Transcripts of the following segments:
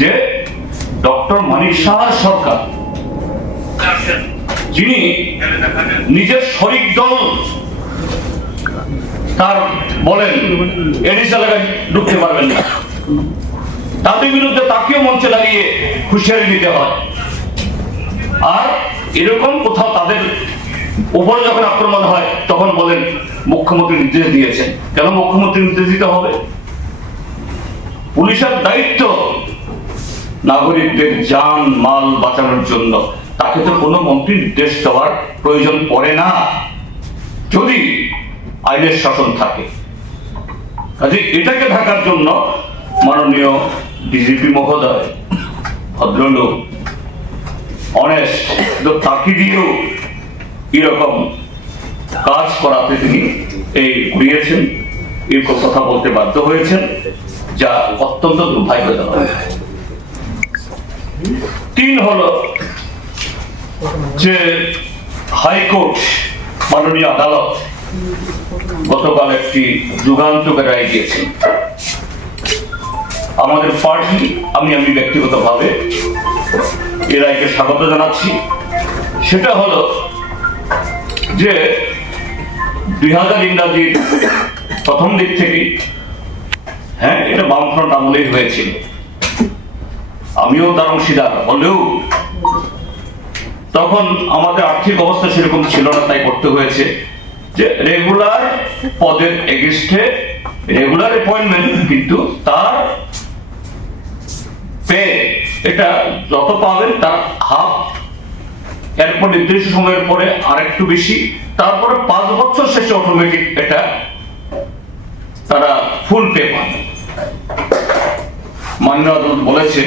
যে ডক্টর মানিক সাহার সরকার, যিনি নিজের শরিক দল তার বলেন এডিস এলাকায় ঢুকতে পারবেন না। তাদের বিরুদ্ধে তাকেও মঞ্চে দাঁড়িয়ে হুঁশিয়ারি দিতে হয়। আর এরকম কোথাও তাদের উপরে যখন আক্রমণ হয়, তখন বলেন, মুখ্যমন্ত্রী নির্দেশ দিয়েছেন। কেন মুখ্যমন্ত্রী নির্দেশ দিতে হবে? পুলিশের দায়িত্ব নাগরিকদের যান, মাল বাঁচানোর জন্য। তাকে তো কোনো মন্ত্রী নির্দেশ দেওয়ার প্রয়োজন পড়ে না। যদি আইনের শাসন থাকে। কাজে এটাকে ঢাকার জন্য মাননীয় ডিজিপি মহোদয়, ভদ্রলোক অনেস্ট তাকে দিয়েও এরকম কাজ করাতে তিনি এই ঘুরিয়েছেন, এরকম কথা বলতে বাধ্য হয়েছেন, যা অত্যন্ত দুর্ভাগ্যজনক। তিন হলো যে হাইকোর্ট, মাননীয় আদালত গতকাল একটি যুগান্তকে রায় দিয়েছেন। আমাদের পার্টি, আমি আমি ব্যক্তিগতভাবে এ রায়কে স্বাগত জানাচ্ছি। সেটা হলো যে দুই হাজার ইংরাজির প্রথম দিক থেকে হ্যাঁ এটা বামফ্রন্ট আমলেই হয়েছিল। আমিও তার অংশীদার হলেও তখন আমাদের আর্থিক অবস্থা সেরকম ছিল না, তাই করতে হয়েছে যে রেগুলার পদের এগেস্টে রেগুলার অ্যাপয়েন্টমেন্ট কিন্তু তার পে এটা যত পাবেন তার হাফ। এরপর নির্দিষ্ট সময়ের পরে আরেকটু বেশি, তারপরে পাঁচ বছর শেষে অটোমেটিক এটা তারা ফুল পে পান মান্য বলেছে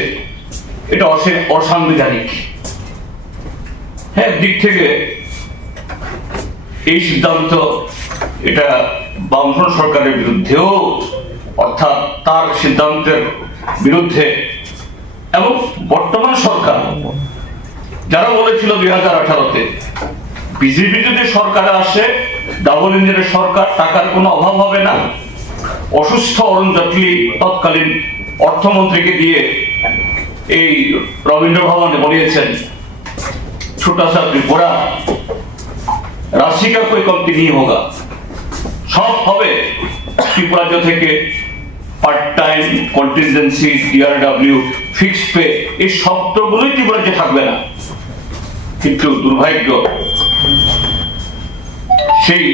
এটা অসে- অসাংবিধানিক। হ্যাঁ দিক থেকে এই সিদ্ধান্ত এটা বামফ্রন্ট সরকারের বিরুদ্ধেও, অর্থাৎ তার সিদ্ধান্তের বিরুদ্ধে এবং বর্তমান সরকার, যারা বলেছিল দুই হাজার আঠারোতে, বিজেপি যদি সরকারে আসে ডাবল ইঞ্জিনের সরকার, টাকার কোনো অভাব হবে না। অসুস্থ অরুণ জেটলি তৎকালীন অর্থমন্ত্রীকে দিয়ে এই রবীন্দ্র ভবনে বলিয়েছেন, ছোটা সা ত্রিপুরা রাশিকা কই কমতি নিয়ে হোগা সব হবে ত্রিপুরাজ্য থেকে পার্ট টাইম কন্টিনজেন্সি পে এই শব্দগুলোই ত্রিপুরাজ্যে থাকবে না। কিন্তু দুর্ভাগ্য, সেই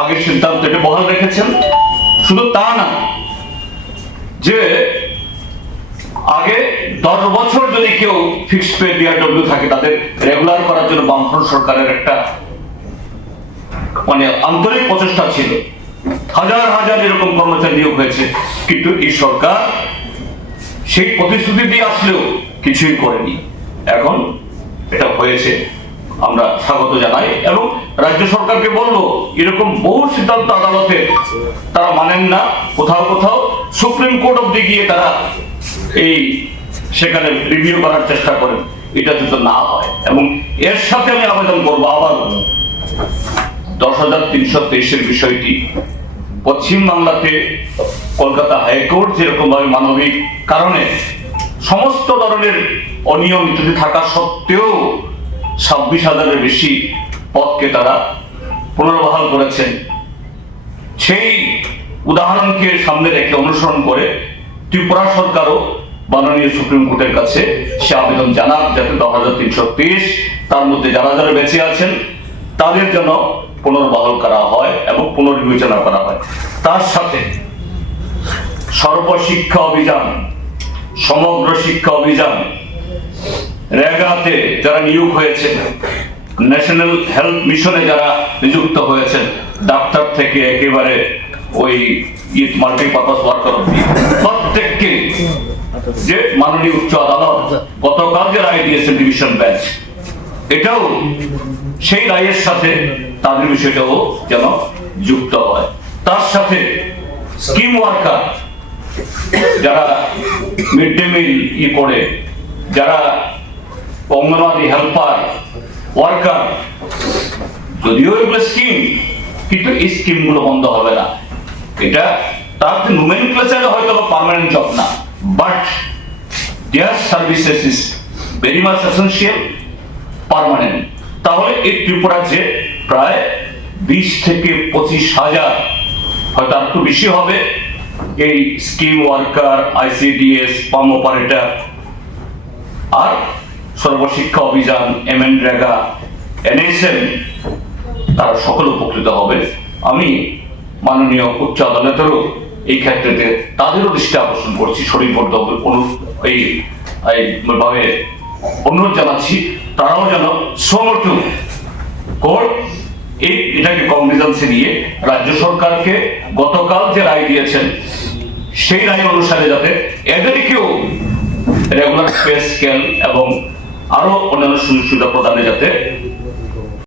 আগের সিদ্ধান্ত এটা বহাল রেখেছেন। শুধু তা না, যে আগে দশ বছর যদি কেউ ফিক্সড পে ডিআরডব্লিউ থাকে, তাদের রেগুলার করার জন্য বামফ্রন্ট সরকারের একটা মানে আন্তরিক প্রচেষ্টা ছিল। হাজার হাজার এরকম কর্মচারী নিয়োগ হয়েছে, কিন্তু এই সরকার সেই প্রতিশ্রুতি দিয়ে আসলেও কিছুই করেনি। এখন এটা হয়েছে, আমরা স্বাগত জানাই এবং রাজ্য সরকারকে বলব, এরকম বহু সিদ্ধান্ত আদালতে তারা মানেন না। কোথাও কোথাও সুপ্রিম কোর্ট অব্দি গিয়ে তারা এই সেখানে রিভিউ করার চেষ্টা করেন। এটা যাতে না হয়, এবং এর সাথে আমি আবেদন করব আবার। দশ হাজার তিনশো তেইশের বিষয়টি, পশ্চিম বাংলাতে কলকাতা হাইকোর্ট যেরকম ভাবে মানবিক কারণে সমস্ত ধরনের অনিয়ম ইত্যাদি থাকা সত্ত্বেও ছাব্বিশ হাজারের বেশি পদকে তারা পুনর্বহাল করেছেন। সেই উদাহরণকে সামনে রেখে অনুসরণ করে ত্রিপুরা সরকারও মাননীয় সুপ্রিম কোর্টের কাছে সে আবেদন জানান, যাতে দশ হাজার তিনশো তেইশ তার মধ্যে যারা যারা বেঁচে আছেন, তাদের জন্য পুনর্বহাল করা হয় এবং পুনর্বিবেচনা করা হয়। তার সাথে সর্বশিক্ষা অভিযান, সমগ্র শিক্ষা অভিযান রেগাতে যারা নিয়োগ হয়েছে, ন্যাশনাল হেলথ মিশনে যারা নিযুক্ত হয়েছেন ডাক্তার থেকে একেবারে ওই মাল্টিপারপাস ওয়ার্কার প্রত্যেককে যে মাননীয় উচ্চ আদালত গতকাল যে রায় দিয়েছেন ডিভিশন বেঞ্চ এটাও সেই রায়ের সাথে তাদের বিষয়টাও যেন যুক্ত হয়। তার সাথে স্কিম ওয়ার্কার যারা মিড ডে মিল ই করে যারা অঙ্গনওয়াড়ি হেল্পার ওয়ার্কার যদিও এগুলো স্কিম কিন্তু এই স্কিমগুলো বন্ধ হবে না। এটা তার নোমেনক্লেচারে হয়তো পার্মানেন্ট জব না। But their services is very much essential permanent তাহলে এই ত্রিপুরা যে প্রায় বিশ থেকে পঁচিশ হাজার, হয়তো একটু বেশি হবে, এই scheme worker, ICDS, pump operator, আর সর্বশিক্ষা অভিযান এমএনরেগা এনএসএম, তারা সকল উপকৃত হবে। আমি মাননীয় উচ্চ আদালতেরও এই ক্ষেত্রেতে তাদেরও দৃষ্টি আকর্ষণ করছি, শরীর ভাবে অনুরোধ জানাচ্ছি, তারাও যেন সমর্থ কোর্ট, এই, এটাকে কংগ্রেজেন্সে নিয়ে রাজ্য সরকারকে গতকাল যে রায় দিয়েছেন, সেই রায় অনুসারে যাতে এদেরকেও রেগুলার পে স্কেল এবং আরও অন্যান্য সুযোগ সুবিধা প্রদানে যাতে